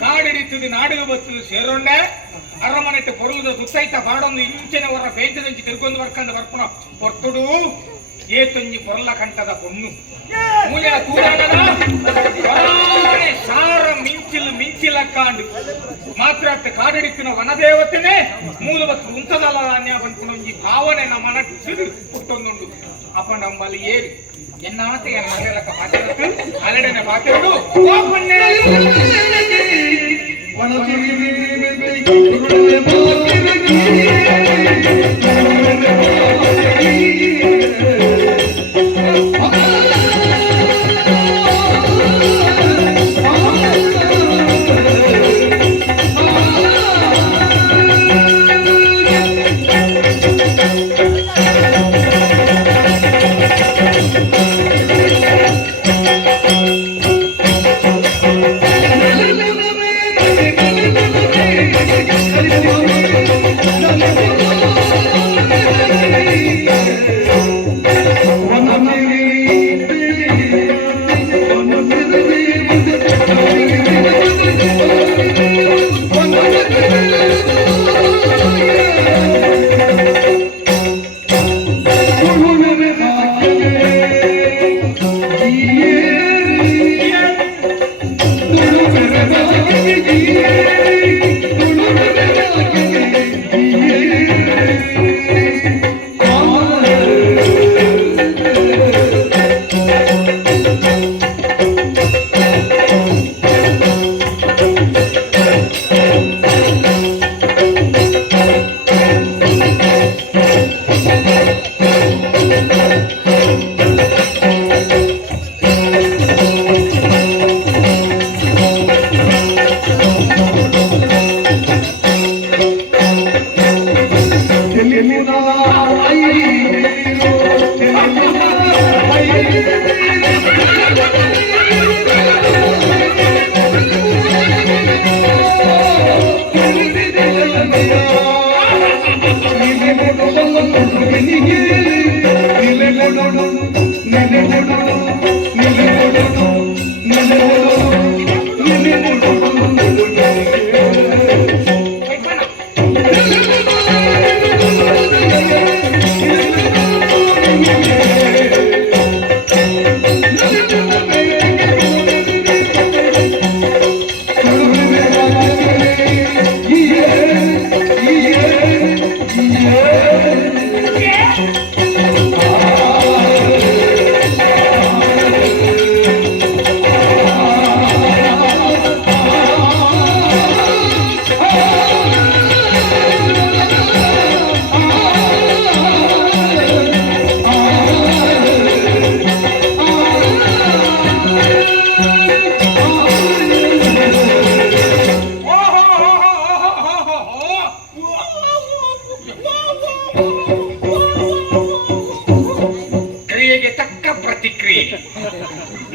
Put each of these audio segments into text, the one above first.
ಕಾಡಿಡಿತುದು ನಾಡಿಗೆ ಬತ್ತದು ಸೇರೊಂಡೆ ಅರಮನೆಟ್ಟು ಕೊರಲದ ಸುತ್ತೈತ ಬಾಡೊಂದು ಇಂಚಿನ ಹೊರ ಬೇಂಚದಂಚಿ ತಿರ್ಗೊಂದು ಬರ್ಕಂದು ಬರ್ಪುಣ ಹೊರ್ತುಡು ಏತೊಂಜಿ ಕೊರಲ ಕಂಠದ ಪೊಣ್ಣು ಮೂಲೆ ಕೂಡಾಡದ ಸಾರ ಮಿಂಚಿಲ ಕಾಂಡು ಮಾತ್ರ ಕಾಡಿಡಿತ್ತಿನ ವನದೇವತೆನೇ ಮೂಲವತ್ತು ಉಂಟದಲ್ಲ ಅನ್ಯ ಬಂತಿನ ಒಂಜಿ ಭಾವನೆ ನಮ್ಮ ಮನಸ್ಸು ಹುಟ್ಟೊಂದುಂಡು ಅಪ್ಪಂಡಂಬಲ್ಲಿ ಏರಿ ಎನ್ನಾತೆ ಎನ್ನ ಮನೆಯಲಕ್ಕ ಪಾತಿರತ್ತು ಅಲೆಡೆನ ಪಾತಿರಡು ಓಪನ್ನೆ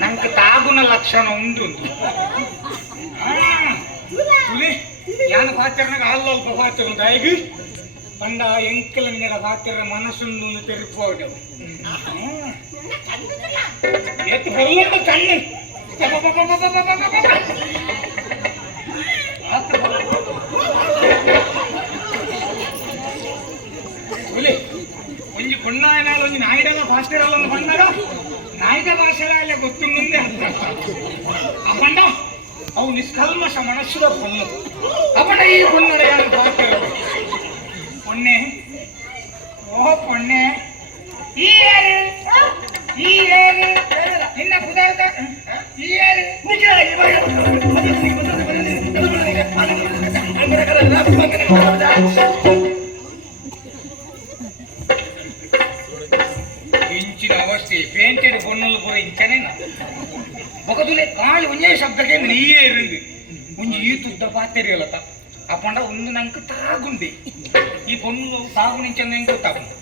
ನಂಗೆ ತಾಗುನ ಲಕ್ಷಣ ಉಂಟು ಯಾನ ಪಾತ್ರನಾಗ ಅಲ್ಪ ಪಾತ್ರ ಉಂಟು ಈಗ ಪಂಡ ಎಂಕಲ ನಿನ್ನ ಪಾತ್ರ ಮನಸ್ಸನ್ನು ತೆರಿಪೋಡು ಎತ್ತು ಬರಲಿಲ್ಲ ಕಣ್ಣು ಒಂಜಿ ಪೊಣ್ಣಾಯನಾಳು ಒಂಜಿ ನಾಯಿಡಲ ಭಾಷೆರಲ್ಲ ಪಂಡಗ ನಾಯಿಕ ಭಾಷೆರಲ್ಲ ಗೊತ್ತು ಮುಂದೆ ಆ ಪಂಡ ಅವು ನಿಷ್ಕಲ್ಮಶ ಮನಸ್ಸುದ ಪೊಣ್ಣು ಅಪಂಡ ಈ ಪೊನ್ನಡ ಯಾರು ಭಾಷೆ ಪೊಣ್ಣೆ ಓ ಪೊಣ್ಣೆ ಈ ಯಾರು ನಿನ್ನ ಪುದಾರ್ಥ ಈ ಯಾರು ಇಂಚಿನ ಅವಸ್ಥೆ ಪೇಂಟೆಡ್ ಪೊಣ್ಣಲು ಪೂರ ಇಂಚನೇನ ಬೊಕದುಲೆ ಕಾಳು ಒಂಜೇ ಶಬ್ದಕ್ಕೆ ನೀಯೇ ಇருந்து ಒಂಜಿ ಈ ತುದ್ದ ಪಾತೆರಿ ಅಲ್ಲತ ಅಪ್ಪಂಡ ಒಂದು ನಂಗೆ ತಾಗುಂಡೆ ಈ ಪೊಣ್ಣು ತಾಗುಣಿಂಚಂದ ಹೆಂಗೆ ಗೊತ್ತಾಗುಂಡು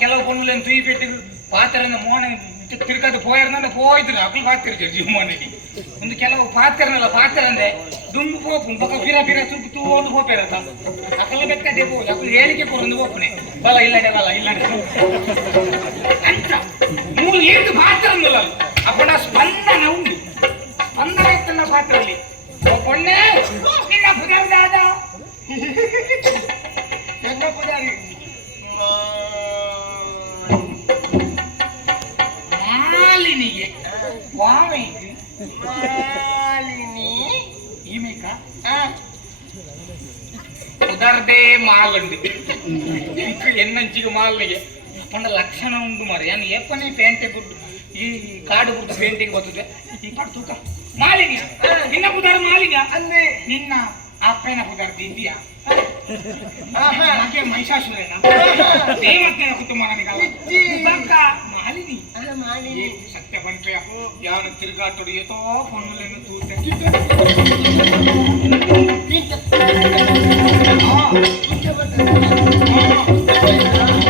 ಕೆಲವು ಪೊಣ್ಣುಲೇನು ತೂಯಿ ಪೆಟ್ಟಿಗೆ ಪಾತ್ರೆನ ಮೋನೆ ತಿರ್ಕದು ಪೋಯರ್ನ ಪೋಯ್ದ್ರು ಅಕ್ಲು ಪಾತಿರ್ತಾರೆ ಜೀವಮಾನಿಗೆ ಒಂದು ಕೆಲವು ಪಾತ್ರೆನಲ್ಲ ಪಾತ್ರೆ ಅಂದ್ರೆ ದುಂಡು ಪೋಪು ಬೊಕ ಪಿರ ಪಿರ ತುರ್ಕು ತೂಕೊಂಡು ಹೋಪಿರತ್ತ ಅಕಲ ಬೆಕ್ಕದೆ ಪೋ ಅಕ್ಲು ಹೇಳಿಕೆ ಕೊರೊಂದು ಹೋಪನೆ ಬಲ ಇಲ್ಲಡೆ ಅಂತ ಮೂರು ಏಳು ಪಾತ್ರ ಅಂದಲ್ಲ ಅಪ್ಪಡ ಸ್ಪಂದನ ಉಂಟು ಸ್ಪಂದನ ಇತ್ತಲ್ಲ ಪಾತ್ರಲ್ಲಿ ಪೊಣ್ಣೆ ನಿನ್ನ ಪುದಾರ್ದಾದ ಎಂತ ಪುದಾರಿ ಮಾಲಿನಿಗೆ ವಾಮೈக்கு ಮಾಲಿನಿ ಈಮೇಕ ಉದರ್ದೇ ಮಾಲುಂಡು ಇಂಕ ಎನ್ನಂಚಿಗೆ ಮಾಲಿನಿಗೆ ಪಂಡ ಲಕ್ಷಣ ಉಂಟು ಮಾರ ಏನು ಎಪ್ಪನೇ ಪೇಂಟೆ ಬಿಟ್ಟು ಈ ಕಾಡು ಬಿಟ್ಟು ಪೇಂಟಿಗೆ ಬರ್ತದೆ ಈ ಕಾಡು ತೂಕ ಮಾಲಿನ್ಯ ನಿನ್ನ ಪುದಾರ ಮಾಲಿನ್ಯ ಅಂದ್ರೆ ನಿನ್ನ ಅಪ್ಪನ ಪುದಾರ್ಥ ಇದೆಯಾ ಮಹಿಷಾಸುರೇನ ದೇವತೆಯ ಕುಟುಂಬ ಮಾಲಿನಿ ಸತ್ಯ ಬಂಟ್ರೆ ಯಾರು ತಿರುಗಾಟೋಡು ಏತೋ ಪೊಣ್ಣುಲೆನ್ನು ತೂತೆ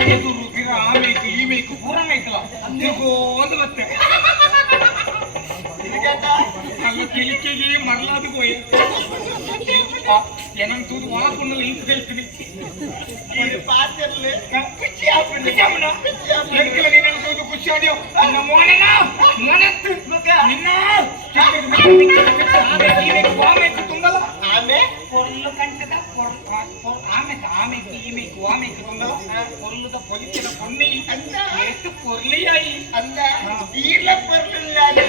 ಎದುರು ಪಿರ ಆಮೇಕು ಈಮೇಕು ಪೂರ ಐತಲ್ಲ ತಿರುಗೋ ಒಂದು ಮತ್ತೆ ಅಲ್ಲ ಕಿಲಿಕೆಗೆ ಮರಲಾದ ಗೋಯ ಏನಂತ ತೂದು ವಾಪಣ್ಣಲ್ಲ ಇಂತ ಹೇಳ್ತೀನಿ ಖುಷಿ ಆಡಿಯೋ ನಿನ್ನ ಮೋನೆನ ಮೋನೆತ್ತು ನಿನ್ನ ಆಮೇಕು ತುಂಬಲ್ಲ ಆಮೆ ಕೊರ್ಲು ಕಂಟದ ಆಮೆಕು ಈಮೆಕು ಆಮೆಕು ತುಂಬಲ್ಲ ಕೊರ್ಲುದ ಪೊಲಿಸಿನ ಪೊನ್ನಿ ಅಂತ ಎಷ್ಟು ಕೊರ್ಲಿಯಾಯಿ ಅಂದ ಈರ್ಲ ಕೊರ್ಲಿಯಾಯಿ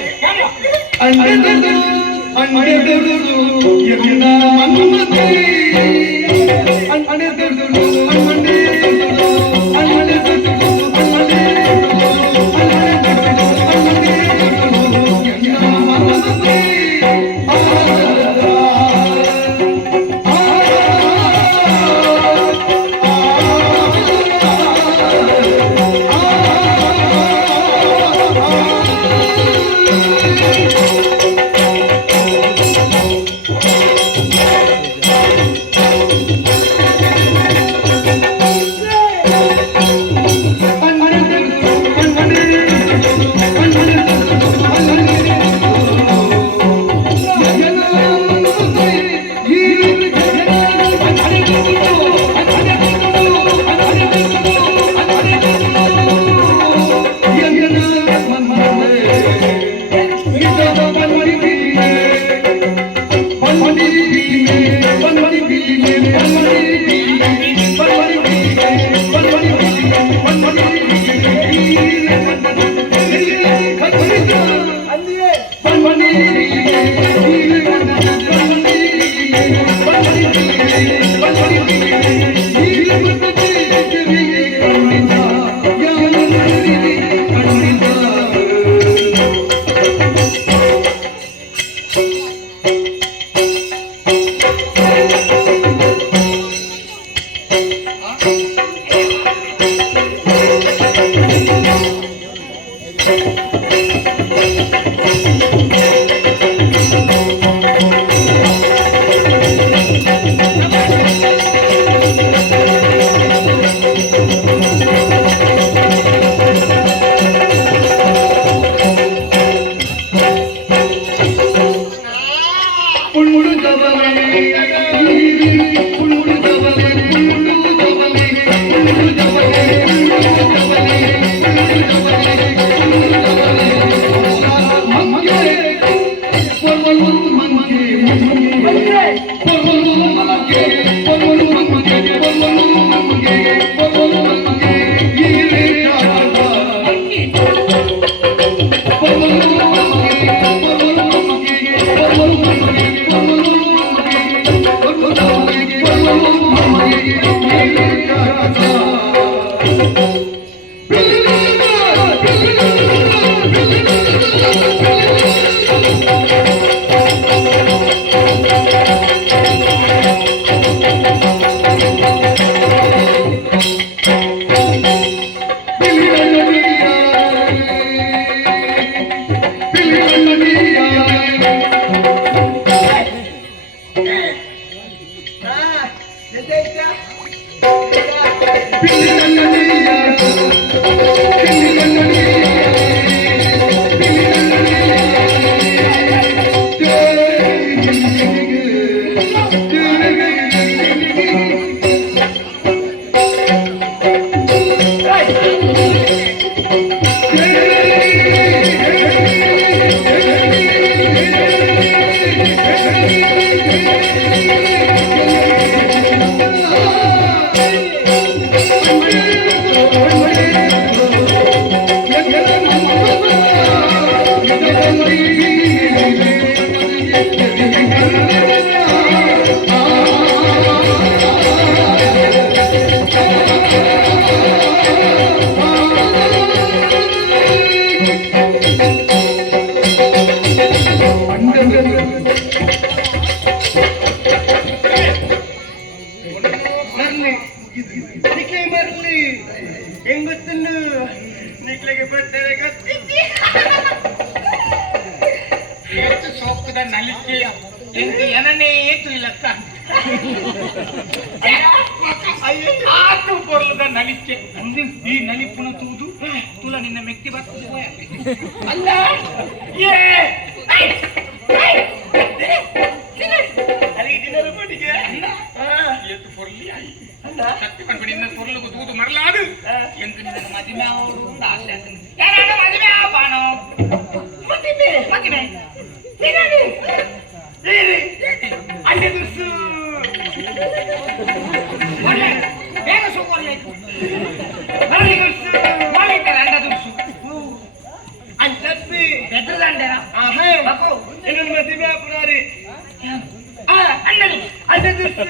பொருளுத நலிக்கே என்று எனனே துயிலக்க ಆತು ಬರಲದ ನಲಿಕೆ ಈ ನಲಿಪುನ ತೂದು ತುಲ ನಿನ್ನ ಮೆಟ್ಟಿ ಬರ್ತದೆ ಅಲ್ಲ ಎತ್ತು ಪೊರ್ಲಿ ಸತ್ಯ ಕಣ್ಬಿಡಿ ಇನ್ನ ಪೊರ್ಲಿಗೆ ತೂದು ಮರಲಾದು ಎಂದು ನಿನ್ನ ಮದುವೆ ಅವರು ಆಸೆ ಮದುವೆ ಬಾಣೋ ಮದುವೆ ಮದುವೆ ಅಂಡೆ ದುಸ್ಸು ಬೇಗ ಸೋಕೋರ್ಬೇಕು ಮಾಡಿದ್ದಾರೆ ಅಂಡ ದುಡ್ಸು ಅಂಟಪ್ಪಿ ಬೆಟ್ಟದಂಡೆರ ಇನ್ನೊಂದು ಮದುವೆ ಪುರಾರಿ ಅಂಡದು ಅಂಡ ದುಡ್ಸು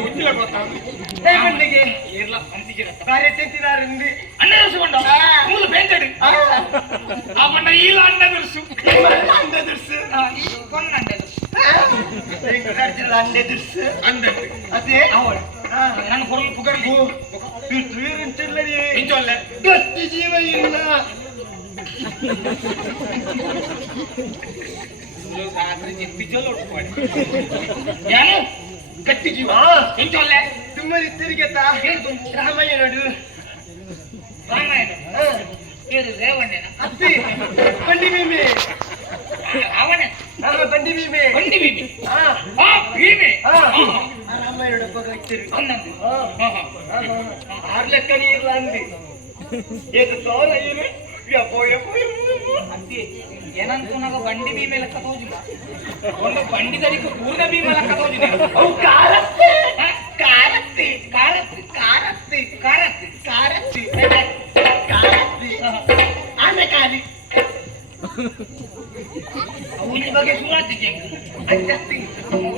ಉಚ್ಚಿಲ ಗೊತ್ತಾಗುತ್ತೆ ಇರ್ಲ ಅಂತಿಗೆ ಕಾರ್ಯ ತೆತ್ತಿನಾರಿಂದು ಅಂಡ ದುಡ್ಸುಕೊಂಡ ಮೂಲ ಬೇಂಟಡು ಆ ಬಂಡ ಇಲ್ಲ ಅಂಡ ದುಡ್ಸು ಅಂಡ ದುಡ್ಸು ಕೊನ್ನ ಅಂಡ ದುಡ್ಸು ಅಂಡೆ ದುಡ್ಸು ಅಂಡ ಅದೇ ಅವಳು ನನ್ನ ಕೊರಲು ಪುಗರ್ಲಿ ಇಂಚೊಲ್ಲ ಗಟ್ಟಿ ಜೀವ ಇಲ್ಲ ಏನು ಗಟ್ಟಿ ಜೀವ ಇಂಚೊಲ್ಲ ತುಂಬ ತಿರುಗೇತ ರಾಮಾಯಣ ನೋಡು ರಾಮಾಯಣ ಇದು ರೇವಣ್ಣನ ಅತ್ತಿ ಬಂಡಿ ಭೀಮೆ ಅವನೇ ಬಂಡಿ ಭೀಮೆ ಬಂಡಿ ಭೀಮೆ ಭೀಮೆ ರಾಮಾಯಣ ಅನ್ನಂದು ಆರ್ಲೆಕ್ಕನಿ ಇಲ್ಲ ಅಂದಿ ಏದು ತೋರ ಏನು ಅಂತಿ ಏನಂತ ನಾಗ ಬಂಡಿ ಭೀಮೆ ಲೆಕ್ಕ ತೋಜಿಲ್ಲ ಒಂದು ಬಂಡಿ ದರಿಕ ಪೂರ್ಣ ಭೀಮೆ ಲೆಕ್ಕ ತೋಜಿಲ್ಲ ಅವು ಕಾರತ್ತಿ ಕಾರತ್ತಿ ಕಾರತ್ತಿ ಕಾರತ್ತಿ ಕಾರತ್ತಿ ಕಾರತ್ತಿ ಕಾರತ್ತಿ ಆನೆ ಕಾರಿ ಅವನ ಬಗ್ಗೆ ಸುರಾತಿಗೆ ಅಂಜತ್ತಿ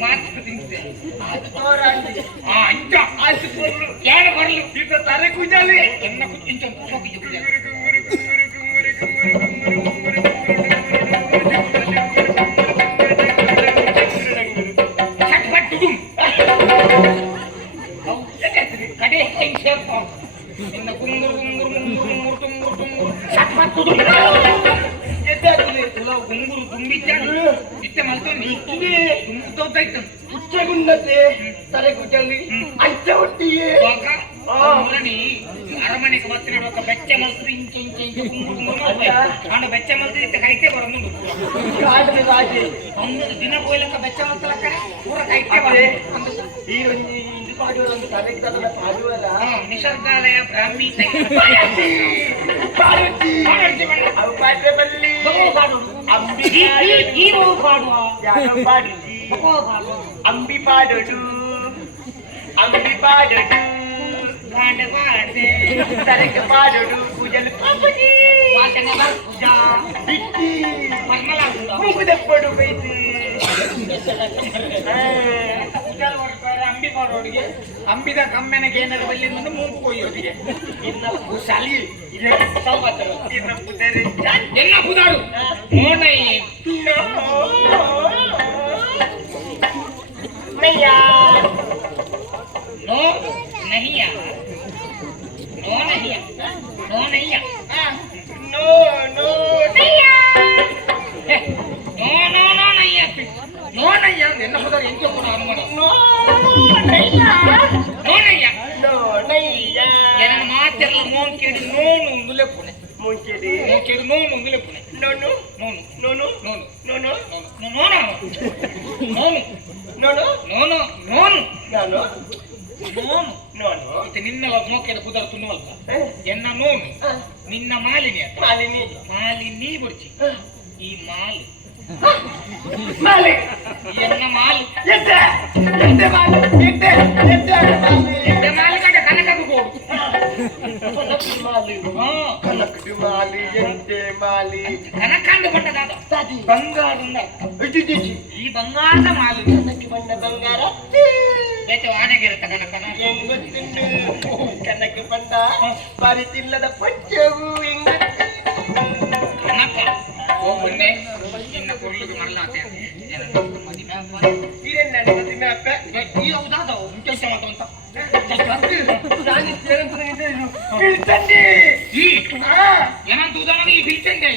ಮಾತು ತಿಂತೆ ಅದು ತೋರ ಅಂದಿ ಅಂಜ ಆಯ್ತು ಬರ್ಲು ಯಾರು ಬರ್ಲು ಇದು ತಾರೆ ಕುಜಾಲಿ ಎನ್ನ ಕುಂಚ ಹೋಗಿ ಕುಜಾಲಿ ಚಟ್ಪಟ್ ಡುಮ್ ಅವು ಕಡೆ ಹೆಂಗ್ ಸೇರ್ತಾವ ಇನ್ನ ಕುಂಗುರು ಕುಂಗುರು ಕುಂಗುರು ಕುಂಗುರು ಕುಂಗುರು ಚಟ್ಪಟ್ ಡುಮ್ ಗುಂಗುರು ತುಂಬಿದ್ದಾನು ಇತ್ತೆ ಮಲ್ತೊಂದು ತುಂಬುತ್ತೋಯ್ತು ಉಚ್ಚಗುಂಡತೆ ತಲೆ ಕುಚ್ಚಲ್ಲಿ ಅಂಚ ಒಟ್ಟಿಗೆ ಅರಮನೆಗೆ ಬತ್ತಿನ ఒక ಬೆಚ್ಚ ಮಲ್ತು ಇಂಚ ಇಂಚ ಇಂಚ ಕುಂಗುರು ಕುಂಗುರು ಕಾಂಡ ಬೆಚ್ಚ ಮಲ್ತು ಇತ್ತೆ ಕೈತೆ ಬರೋದು ಕಾಂಡದ ರಾಜೆ ಒಂದು ದಿನ ಹೋಯ್ಲಕ್ಕ ಬೆಚ್ಚ ಮಲ್ತಲಕ್ಕ ಪೂರ ಕೈತೆ ಬರೋದು ಈ ಇದು ಪಾಡುವರೊಂದು ತಲೆಗೆ ತಲೆ ಪಾಡುವರ ನಿಸರ್ಗಾಲಯ ಬ್ರಾಹ್ಮಿ ಪಾಡುತ್ತಿ ಅವು ಪಾಡ್ರೆ ಬಲ್ಲಿ ಅಂಬಿ ಪಾಡೋಡು ಅಂಬಿ ಪಾಡೋಡು ತರಕ ಪಾಡೋಡು ಪೂಜಲ್ ಪೂಜಾ ಬಿಟ್ಟಿ ಮುಗುದಪ್ಪಡು ಬೈತು ಅಂಬಿ ಪಾಡೋಡಿಗೆ ಅಂಬಿದ ಕಮ್ಮೆನಗೆ ಏನಾದ್ರು ಬಲ್ಲಿಂದ ಮೂಗು ಕೊಯ್ಯೋದಿಗೆ ಇನ್ನು ಸಲಿ என்ன புதாடு மோனை நையா நோ நையா நோ நையா நோ நையா நோ நோ நையா நோ நோ நோ நையா நோ நையா என்ன புதாடு எங்க போற அனுமதி நோ நையா நோ நையா நோ நையா என்ன மாத்தர்ல மோன் கேடு நோனு உந்துலே போனே Mungkin nono ngile pune nono nono nono nono nono nono nono nono nono nono nono nono itu ninnala mokeda pudar tunnuvalka enna nono ninna malini malini malini burchi ee malu mali enna malu ette ette malu ette ette malu ette malu kada kanakaku go kanakku malu ette malu kanakkandu banda dada bangarunda itti ee bangarda malu kanakku banda bangara ete aanege irutta kanakana engu gottundu kanakku banda paritillada pacchevu engu kanakka ಹೋಗ್ಬನ್ನೆ ಇನ್ನ ಕೊರ್ಲಿಗೆ ಮರಲಾತೆ ಏನಂತ ಉದಾಹರಣೆ ಈ ಬಿಲ್ತಂಡೆ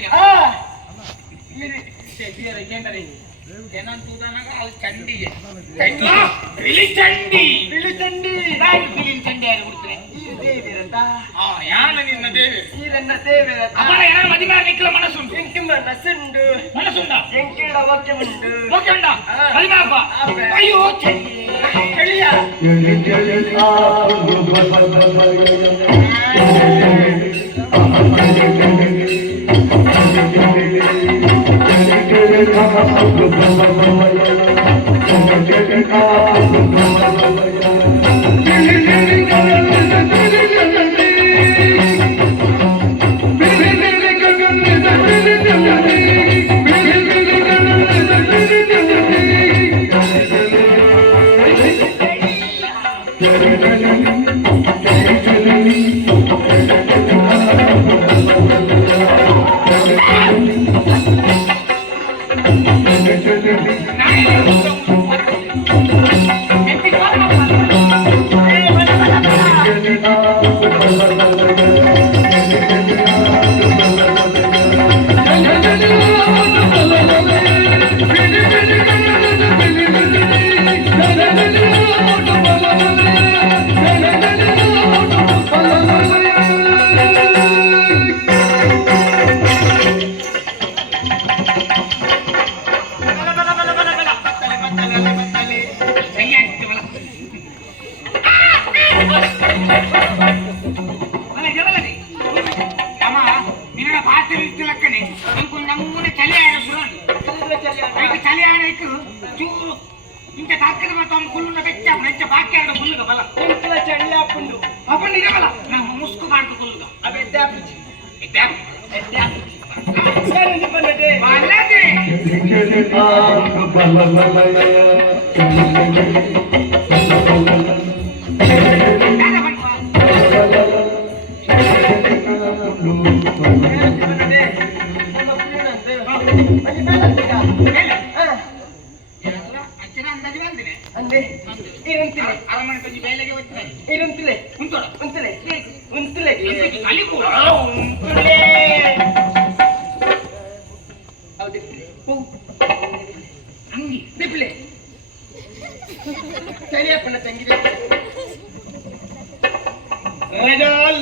ಚಂಡಿ ಯಾನ ನಿನ್ನ ದೇವಿ ಅವರ ಯಾರ ಮದುವೆ ನಿಕ್ಕಲ ಮನಸ್ಸುಂಟು ಮನಸ್ಸುಂಡ ಅಯ್ಯೋ ಚಳಿಯ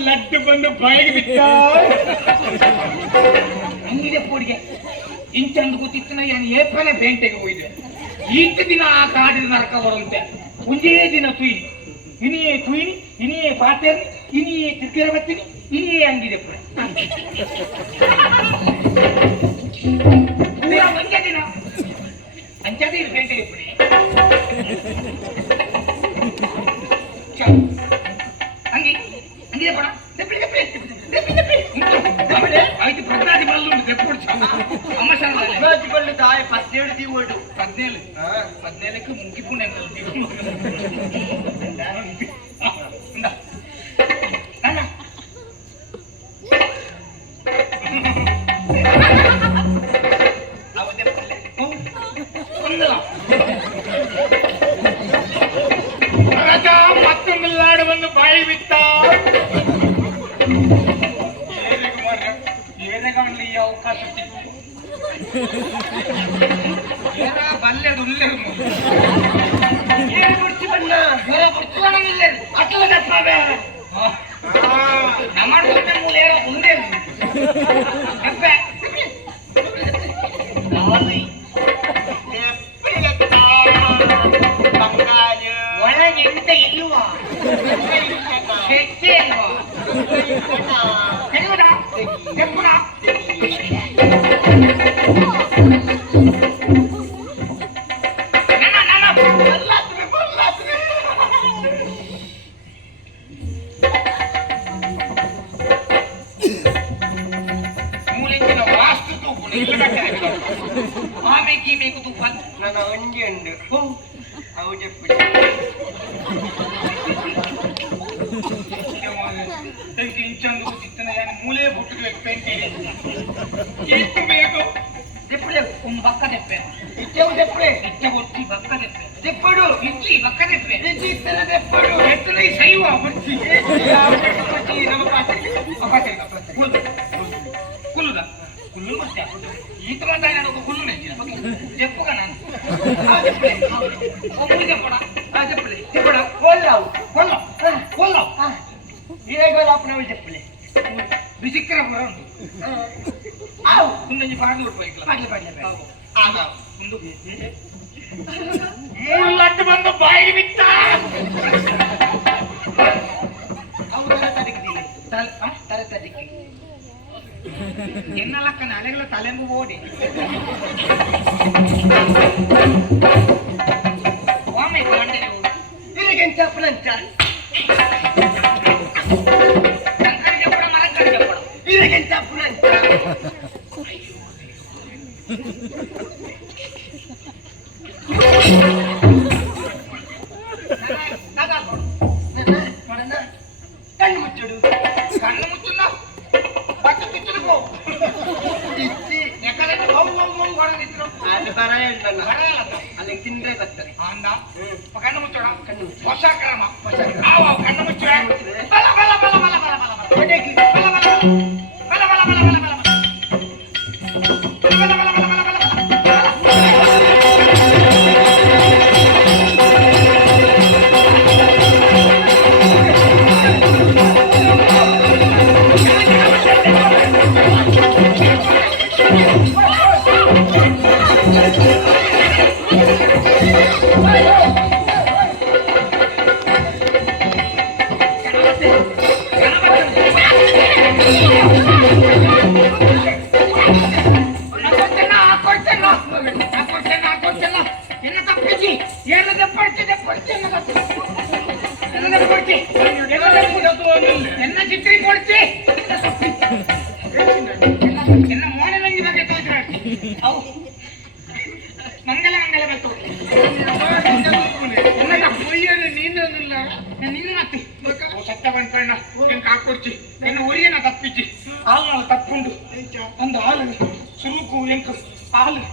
ಲಡ್ಡು ಬಂದು ಬಾಯಿಗೆ ಬಿಟ್ಟ ಹಂಗಿದೆ ಪೋಡಿಗೆ ಇಂಚಂದು ಗೊತ್ತಿತ್ತು ನಾನು ಏಪ್ರಿಲ್ ಬೇಂಟೆಗೆ ಹೋಯ್ದೆ ಈತ ದಿನ ಆ ಕಾಡಿನ ನರಕ ಬರುವಂತೆ ಒಂದೇ ದಿನ ತುಯಿನಿ ಇನಿಯೇ ತುಯಿನಿ ಇನಿಯೇ ಪಾತೇರಿ ಇನಿಯೇ ಕಿರ್ಕಿರ ಬತ್ತೀನಿ ಇನಿಯೇ ಹಂಗಿದೆ ಪುರ ಒಂದೇ ದಿನ ಅಂಚದೇ ಬೇಂಟೆಗೆ ಪುಡಿ ಹಂಗೆ ಹಂಗಿದೆ ಪಡ అయితే ప్రతి బళ్ళు ఎప్పుడు అమ్మశాల దాయ 17 దివోడు 17కి ముగిపోనే ಮತ್ತೊಂದು ಬಾಯಿ ಬಿತ್ತ ಅವಕಾಶ ಬಲ್ಲೆದು ನಮ್ಮ ಮೂಲೆ ಮುಂದೆ ಒಳಗೆ ಎಂತ ಇಲ್ವಾ ಶಕ್ತಿ ಅಲ್ವಾ మీకు తుఫాన్ నన్ను అండి అండి అవు చెప్పి ఇంచందుకు చిత్తన మూలే పుట్టుకు ఎక్కువ ಬೇಕು ఎప్పుడే బక్క తెప్పే ఇచ్చేవు తెప్పే ఇచ్చబొచ్చి బక్క తెప్పే తెప్పుడు ఇచ్చి బక్క తెప్పే ఇచ్చి ఇత్తన తెప్పుడు ఎత్తన సైవ బొచ్చి ನಮ್ಮ ಪಾತ್ರೆ ಕುಲ್ಲುದ కుళ్ళు మధ్య ఈత మంది ఒక కుళ్ళు చెప్పుగా నేను చెప్పడా చెప్పలే చెప్పడా కొల్లావు కొల్లావు కొల్లావు ఏ గోలాపునవి చెప్పలే విచిత్రపురం ముందు పాటలు పాటలు పాటలు ఆగా ముందు 3 లక్ష మంది బాయికి బిత్తా ಎನ್ನಲಕ್ಕನ ಅಲೆಗಳ ತಲೆಂಬು ಓಡಿ ಒಮ್ಮೆ ಕಂಡೆ ಇದಕ್ಕೆಂತ ಪ್ಲಂಚ ಸಂಕರ ಜಪ್ಪಡ ಮರಕರ ಜಪ್ಪಡ ಇದಕ್ಕೆಂತ ಪ್ಲಂಚ ಕಣ್ಣು ಮುಚ್ಚುಡು ಕಣ್ಣು ಮುಚ್ಚುಂದ ಬಟ್ಟು ತಿಚ್ಚುಡುಕೋ ತಿಚ್ಚಿ ಎಕ್ಕಲೆಟ್ಟು ಮೌ ಹೊಡೆದಿದ್ರು ಅದು ಬರಲ್ಲ ಅಲ್ಲಿ ತಿಂದ್ರೆ ಬರ್ತದೆ ಅಂದ ಕಣ್ಣು ಮುಚ್ಚೋಣ ಹೊಸ ಕ್ರಮ ಕಣ್ಣು ಮುಚ್ಚುವೆ ಬಲ ಬಲ ಬಲ ಬಲ ಬಲ ಬಲ ಬಲ ಬಲ ಬಲ ಬಲ ಬಲ ಬಲ ಬಲ ಬಲ ಬಲ என்ன சித்திரை போடுச்சு என்ன மோன நஞ்சு ಬಗ್ಗೆ ತೋರಿಸ್ರಾಡ್ತಿ ಅವು ಮಂಗಲ ಮಂಗಲ ಬೇಕು என்ன பொய்யது நீந்ததில்ல ನೀನು ಮತ್ತೆ ಸತ್ತ ಬಂದ್ಕಣ್ಣ ಏನು ಕಾಕೊಡ್ಚಿ என்ன ಒರಿಯನ ತಪ್ಪಿಚ್ಚಿ ಹಾಲು ತಪ್ಪುಂಡು ಒಂದು ಹಾಲು ಸುರುಕು ಎಂಕು ಹಾಲು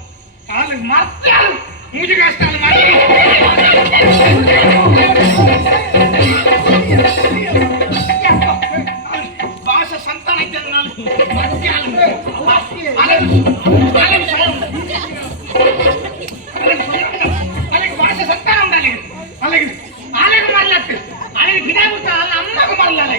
ಹಾಲು ಮತ್ತೆ ಹಾಲು ಮೂಜಿಗಾಸ್ತಾಲು ಮಾಡಿ ಭಾಷೆ ಸಂತಾನ ಇದ್ದ ಮತ್ತೆ అలాగే భాష సంతానం ఉండాలి అలాగే అలాగే మాట్లాడు అలాగే గిడా ఉంటా వాళ్ళ అమ్మకు మాట్లాడాలి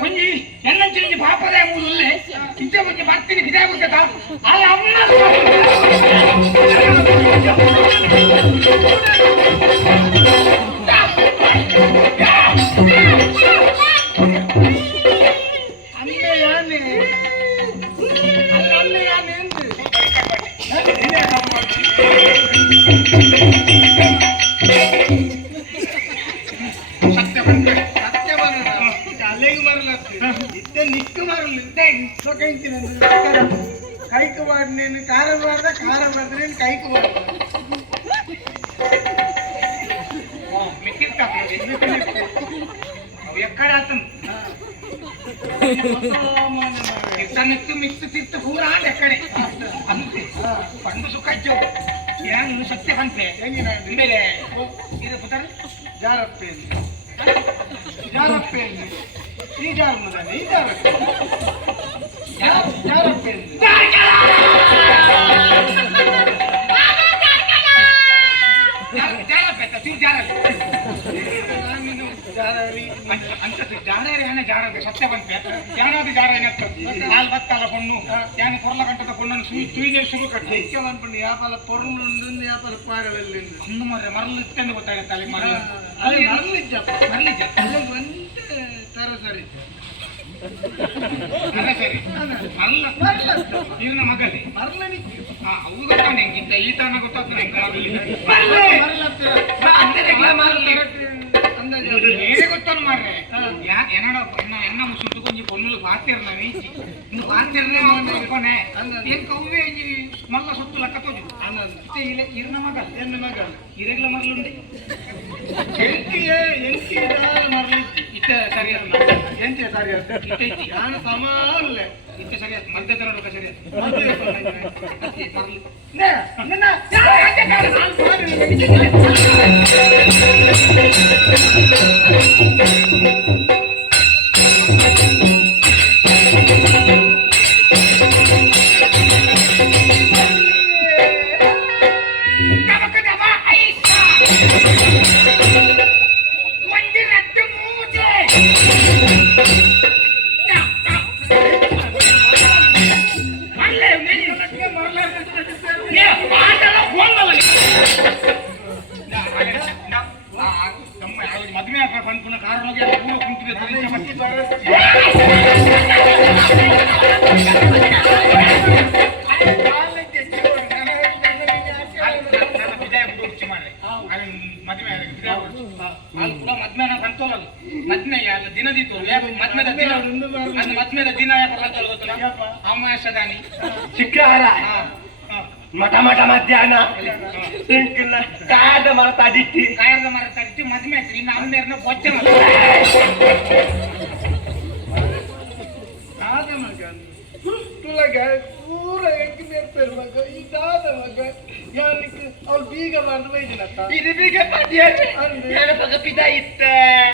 కొంచెం ఎన్నంచి నుంచి పాపదే మూడుల్లే ఇంటే కొంచెం భర్తని గిడా ఉంటా వాళ్ళ అమ్మ ಕೈಕು ಮಾಡಿ ನೀನು ಖಾರ ಮಾಡ್ದೆ ನೀನು ಕೈಕು ಮಾಡ ఎక్కడ మిక్స్ తిర్త పూర ఎక్కడే అంతే పండు సుఖావు ಏನು ಸತ್ಯ ಕಂತೆ ಬೇರೆ ಇದು ಪುತ್ತರ ಜಾರಪ್ಪೇನು ಜಾರಪ್ಪೇನು ಈ ಜಾರ ಮದಾನೆ ಈ ಜಾರಪ್ಪೇನು ಜಾರಪ್ಪೇತ ತೀ ಜಾರರಿ ಅಂತ ಜಾರೇ ಜಾರದೆ ಸತ್ಯ ಬಂತೆ ಜಾರದು ಜಾರ ಹಾಲು ಬತ್ತಲ್ಲ ಪೊಣ್ಣು ಯಾನು ಕೊರಲ ಕಂಟದ ಪೊಣ್ಣನ್ನು ತುಯ್ನೇ ಶುರು ಕಟ್ಟಿ ಅನ್ಕೊಂಡು ಯಾಪಲ ಪೊರ್ಮುಂಡು ಯಾಪಲ ಪಾಗಲಲ್ಲಿ ಅಂದು ಮರ್ರೆ ಮರಳು ಇತ್ತಂದು ಗೊತ್ತಾಗುತ್ತೆ ಅಲ್ಲಿ ಮರಳು ಅಲ್ಲಿ ಮರಳಿಜ್ಜ ಒಂದೇ ತರ ಸರಿ ಸರಿ ಮರಳ ಇವನ ಮಗಲಿ ಮರಳನಿ ಅವು ಗೊತ್ತಾನೆ ಹೆಂಗಿದ್ದ ಈ ತನ ಗೊತ್ತಾಗ್ತದೆ నేనే కొత్తాను మర్రే ఎన్నడో ఎన్న ముసుంటు కొంచెం పొన్నులు పాతిరన వీచి నువ్వు పాతిరనే కొనే ఏం కవ్వే మళ్ళా సొత్తు లెక్కతో ఇరన మగలు ఇరెగ్ల మరలుండే ఎంకి మరలు ఇస్తే సరి ఏంటి ಸರಿ ನಾನು ಸಮಾನಲ್ಲ ಇಷ್ಟ ಸರಿ ಮಧ್ಯದ ನೋಡುವ ಸರಿ ಮದುವೆ ಪಂಪುನ ಕಾರಣವಾಗಿ ಪೂರ್ವ ಕುಂತಿದೆ ಮದ್ಮೆನ ಕಂತೋಲಲ್ಲ ಮದ್ಮೆಯ ದಿನದಿತ್ತು ಮದ್ಮೆದ ದಿನ ಮದ್ಮೆದ ದಿನ ಗೊತ್ತಲ್ಲ ಅಮಾಶದಾನಿ ಚಿಕ್ಕಾರ ಮಠ ಮಠ ಮಧ್ಯಾಹ್ನ ಕಾಯದ ಮರ ತಡಿಟ್ಟಿ ಮದ್ಮೆ ಆಯ್ತು ಇನ್ನು ಅವನೇರ್ನ ಬೊಚ್ಚ ಪೂರ ಎಂಟನೇರ್ತಾರೆ ಮಗ ಇದಾದ ಮಗ ಯಾರಿಗೆ ಅವ್ರು ಬೀಗ ಮಾಡ್ದು ಬೈದಿನತ್ತ ಇದು ಬೀಗ ಪದ್ಯ ಅಂದ್ರೆ ಇತ್ತ